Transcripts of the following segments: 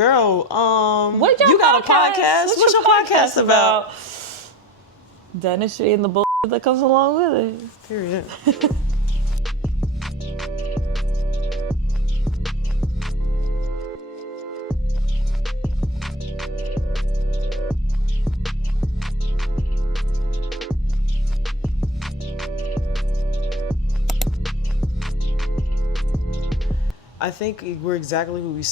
girl, What's your you got a podcast? What's your podcast about? Dentistry and the bull that comes along with it. Period. I think we're exactly who we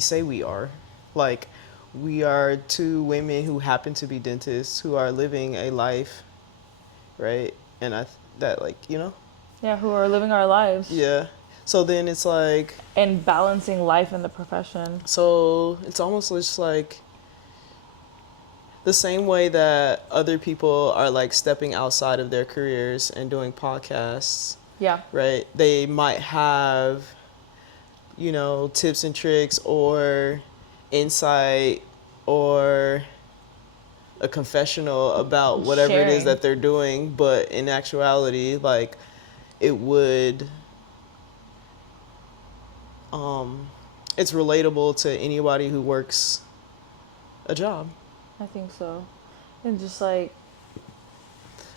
say we are. Like, we are two women who happen to be dentists who are living a life, right? And Yeah, who are living our lives. Yeah. So then it's like, and balancing life and the profession. So it's almost just like the same way that other people are like stepping outside of their careers and doing podcasts. Yeah. Right? They might have, tips and tricks or insight or a confessional about whatever it is that they're doing, but in actuality, like, it would it's relatable to anybody who works a job. I think so. And just like,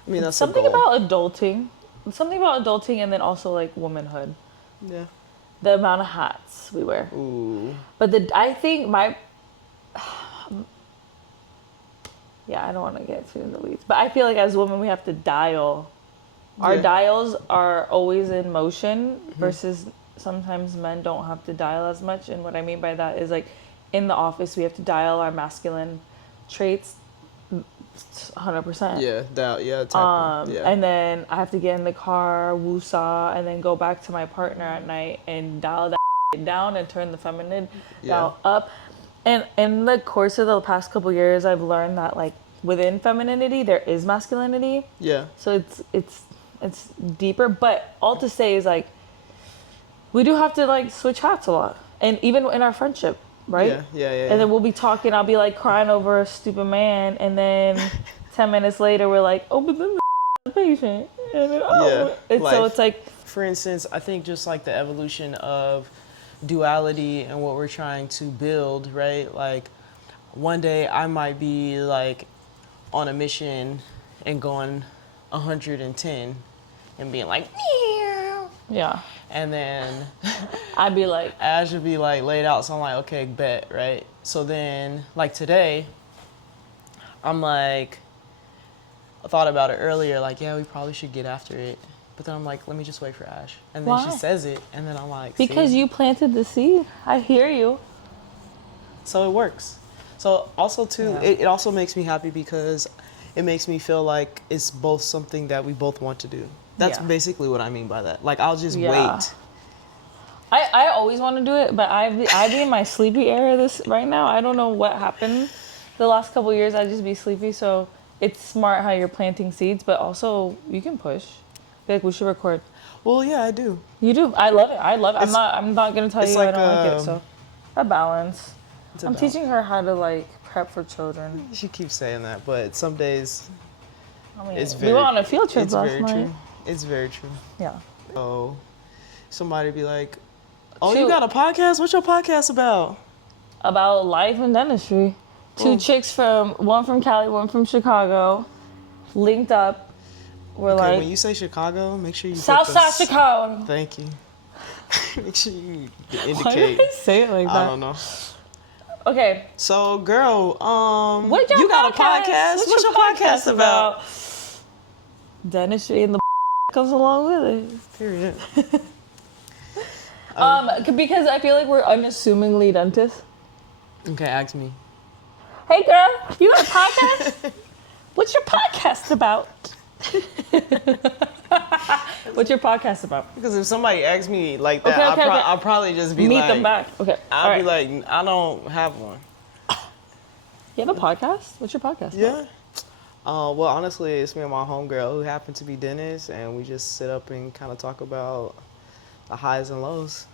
I mean, that's something about adulting and then also like womanhood. Yeah. The amount of hats we wear. Ooh. But I think yeah, I don't want to get too in the weeds, but I feel like as women we have to dial. Our dials are always in motion versus sometimes men don't have to dial as much. And what I mean by that is, like, in the office we have to dial our masculine traits 100%. Yeah. And then I have to get in the car, woosah, and then go back to my partner at night and dial that down and turn the feminine dial up. And in the course of the past couple years, I've learned that, like, within femininity there is masculinity. Yeah. So it's deeper, but all to say is, like, we do have to, like, switch hats a lot, and even in our friendship, right? Yeah. And then we'll be talking, I'll be like crying over a stupid man, and then 10 minutes later we're like, oh, but then the patient, and then so it's like, for instance, I think just like the evolution of duality and what we're trying to build, right? Like, one day I might be like on a mission and going 110 and being like, meow. Yeah. And then I'd be like, Ash would be like laid out, so I'm like, okay, bet, right? So then, like, today, I'm like, I thought about it earlier, like, yeah, we probably should get after it. But then I'm like, let me just wait for Ash. And then she says it, and then I'm like, because you planted the seed. I hear you. So it works. So also, too, it also makes me happy because it makes me feel like it's both something that we both want to do. That's basically what I mean by that. Like, I'll just wait. I always want to do it, but I be in my sleepy era right now. I don't know what happened the last couple of years. I just be sleepy, so it's smart how you're planting seeds, but also you can push. Like, we should record. Well, yeah, I do. You do. I love it. I'm not gonna tell you I don't like it. So a balance. I'm teaching her how to, like, prep for children. She keeps saying that, but some days we went on a field trip last night. True. It's very true. Yeah. Oh, somebody be like, oh, you got a podcast? What's your podcast about? About life and dentistry. Two chicks one from Cali, one from Chicago, linked up. We're like, when you say Chicago, make sure you Southside Chicago. Thank you. Make sure you indicate. Why did I say it like that? I don't know. Okay. So, girl, you got a podcast? What's your podcast about? Dentistry and the comes along with it. Period. Because I feel like we're unassumingly dentists. Okay, ask me. Hey, girl, you got a podcast? What's your podcast about? What's your podcast about? Because if somebody asks me like that, I'll probably just be meet them back. Okay. I'll be like, I don't have one. You have a podcast? What's your podcast about? Well, honestly, it's me and my homegirl who happen to be dentists, and we just sit up and kind of talk about the highs and lows.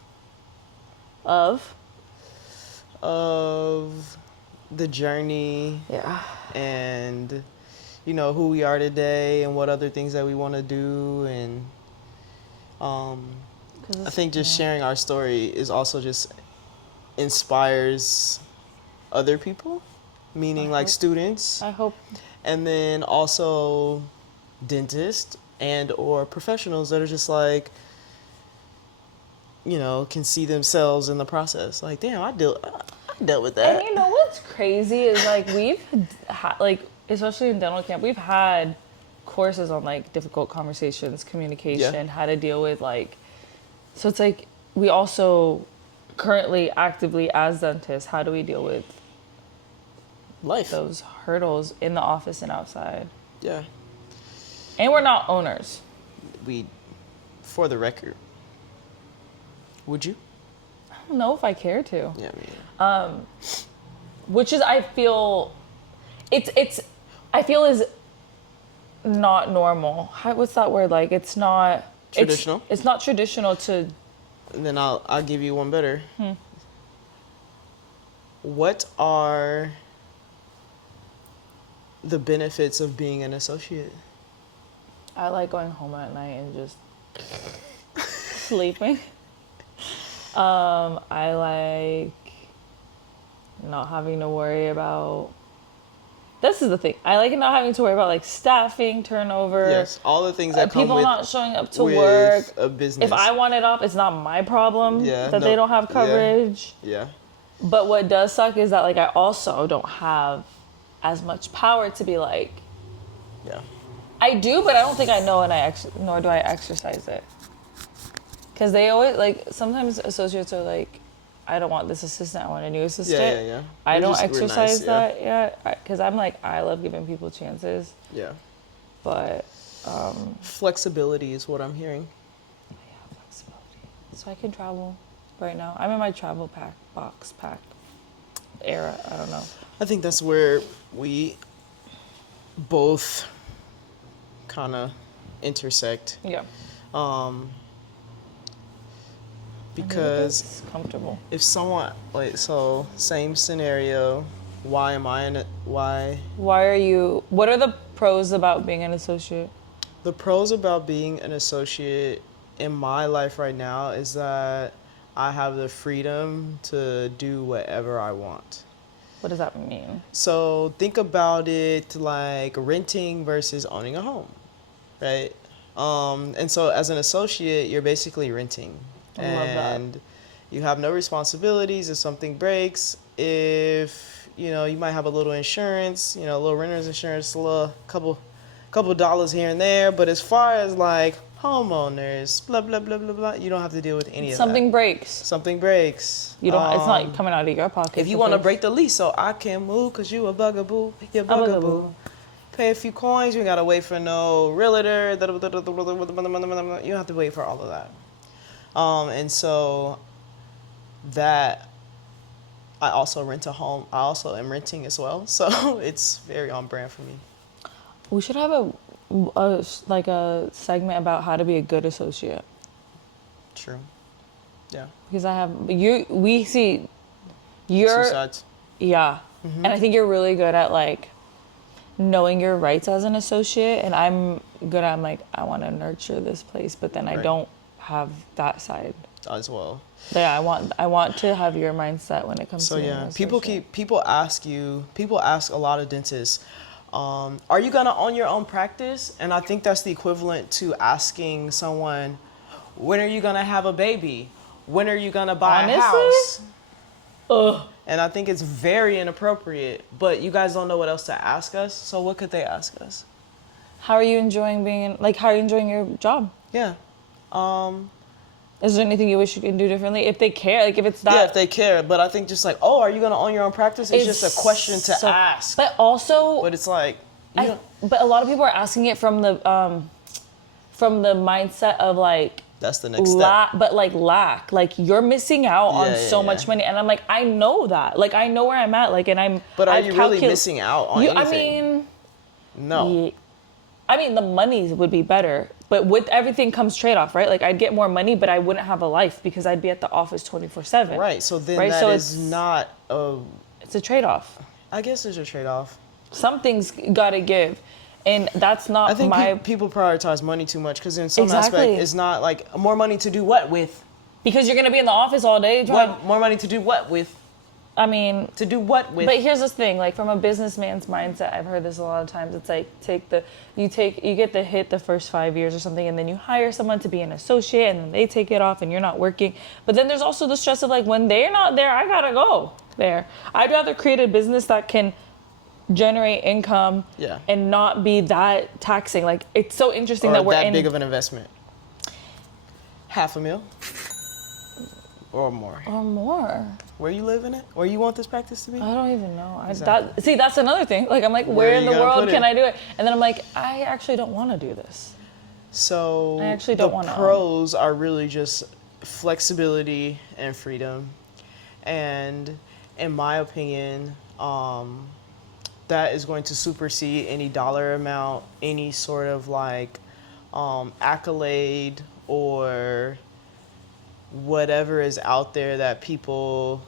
Of the journey. Yeah. And, who we are today and what other things that we want to do. And I think just sharing our story is also just inspires other people, meaning like students, I hope. and then also dentists and or professionals that are just like, you know, can see themselves in the process. Like, damn, I dealt with that. And you know what's crazy is like we've had like, especially in dental camp, we've had courses on like difficult conversations, communication, how to deal with like, so it's like we also currently actively as dentists, how do we deal with Life. those hurdles in the office and outside? Yeah. And we're not owners. We, for the record, would you? I don't know if I care to. Yeah, I mean. Which is, I feel, I feel is not normal. What's that word? Like, it's not Traditional? It's not traditional to. And then I'll give you one better. What are the benefits of being an associate? I like going home at night and just sleeping. I like not having to worry about. This is the thing. I like not having to worry about like staffing, turnover. Yes, all the things that come people with not showing up to with work. a business. If I want it off, it's not my problem that they don't have coverage. Yeah. But what does suck is that like I also don't have as much power to be like. Yeah. I do, but I don't think I know, and nor do I exercise it. Because they always like sometimes associates are like, I don't want this assistant, I want a new assistant. Yeah. I don't We're exercise nice, that yet because I'm like, I love giving people chances. Yeah. But flexibility is what I'm hearing. yeah, flexibility. So I can travel right now. I'm in my travel box pack era. I don't know. I think that's where we both kind of intersect. Yeah. Because it's comfortable. if someone so same scenario, why am I in it? Why What are the pros about being an associate? The pros about being an associate in my life right now is that I have the freedom to do whatever I want. What does that mean? So think about it like renting versus owning a home, right? And so as an associate, you're basically renting. I love that. And you have no responsibilities if something breaks. If, you know, you might have a little insurance, you know, a little renter's insurance, a little couple dollars here and there. But as far as like homeowners, blah, blah, blah, blah, blah, you don't have to deal with any of that. Something breaks. Something breaks. You don't. It's not coming out of your pocket. If you want to break the lease, so I can move because you a bugaboo. You're a bugaboo. Pay a few coins. You gotta wait for no realtor. You don't have to wait for all of that. And so that I also rent a home. I also am renting as well. So it's very on brand for me. We should have a segment about how to be a good associate. True. Yeah. Because we see your Two sides. Yeah. And I think you're really good at like knowing your rights as an associate, and I'm good at like I want to nurture this place, but then I don't have that side as well. Yeah, I want to have your mindset when it comes to yeah, people ask a lot of dentists, are you gonna own your own practice? And I think that's the equivalent to asking someone, when are you gonna have a baby? When are you gonna buy a house? Ugh. And I think it's very inappropriate, but you guys don't know what else to ask us, so what could they ask us? How are you enjoying your job? Yeah. Is there anything you wish you could do differently? If they care, like if it's that. Yeah, if they care. But I think just like, oh, are you going to own your own practice? It's just a question to ask. But also. But it's like. But a lot of people are asking it from the mindset of like. That's the next step. But like lack. Like you're missing out on so much money. And I'm like, I know that. Like I know where I'm at. Like, and I'm. But are you really missing out on anything? I mean. No. Yeah, I mean, the money would be better, but with everything comes trade-off, right? Like, I'd get more money, but I wouldn't have a life because I'd be at the office 24/7. Right, so then that is not a... It's a trade-off. I guess there's a trade-off. Something's got to give, and that's not I think people prioritize money too much because in some aspect, it's not like more money to do what with? Because you're gonna be in the office all day. What more money to do what with? I mean, To do what with? but here's this thing, like from a businessman's mindset, I've heard this a lot of times. It's like you get the hit the first 5 years or something, and then you hire someone to be an associate, and then they take it off, and you're not working. But then there's also the stress of like when they're not there, I gotta go there. I'd rather create a business that can generate income and not be that taxing. Like it's so interesting that we're that big of an investment. $500,000 or more. Or more. Where you live in it? Where you want this practice to be? I don't even know. Exactly. That's another thing. Like I'm like, where in the world can I do it? And then I'm like, I actually don't want to do this. So I actually don't want to. The pros are really just flexibility and freedom, and in my opinion, that is going to supersede any dollar amount, any sort of like accolade or whatever is out there that people,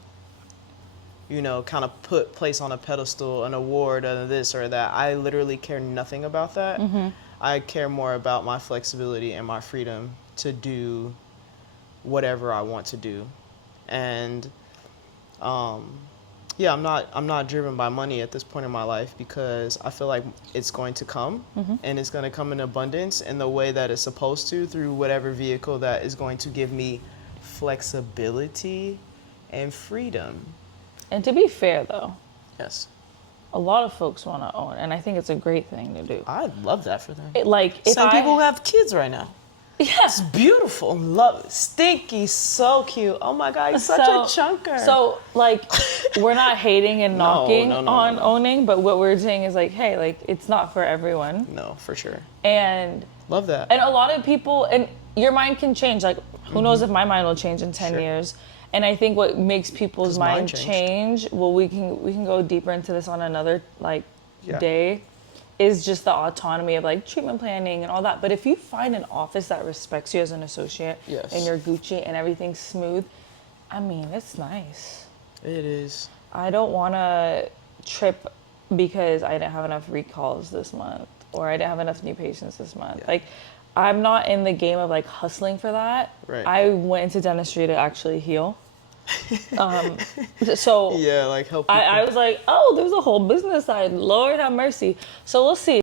you know, kind of place on a pedestal, an award or this or that. I literally care nothing about that. Mm-hmm. I care more about my flexibility and my freedom to do whatever I want to do. And yeah, I'm not driven by money at this point in my life because I feel like it's going to come and it's going to come in abundance in the way that it's supposed to through whatever vehicle that is going to give me flexibility and freedom. And to be fair though, yes, a lot of folks want to own, and I think it's a great thing to do. I love that for them. Some people who have kids right now. Yeah. It's beautiful. Love it. Stinky, so cute. Oh my God, he's such a chunker. So like, we're not hating and knocking on owning, but what we're saying is like, hey, like it's not for everyone. No, for sure. And love that. And a lot of people, and your mind can change. Like, who knows if my mind will change in 10 years. And I think what makes people's mind change, well, we can go deeper into this on another day, is just the autonomy of like treatment planning and all that. But if you find an office that respects you as an associate and you're Gucci and everything's smooth, I mean, it's nice. It is. I don't want to trip because I didn't have enough recalls this month or I didn't have enough new patients this month. Like, I'm not in the game of like hustling for that. Right. I went into dentistry to actually heal. So yeah, like help people. I was like, oh, there's a whole business side. Lord have mercy. So we'll see.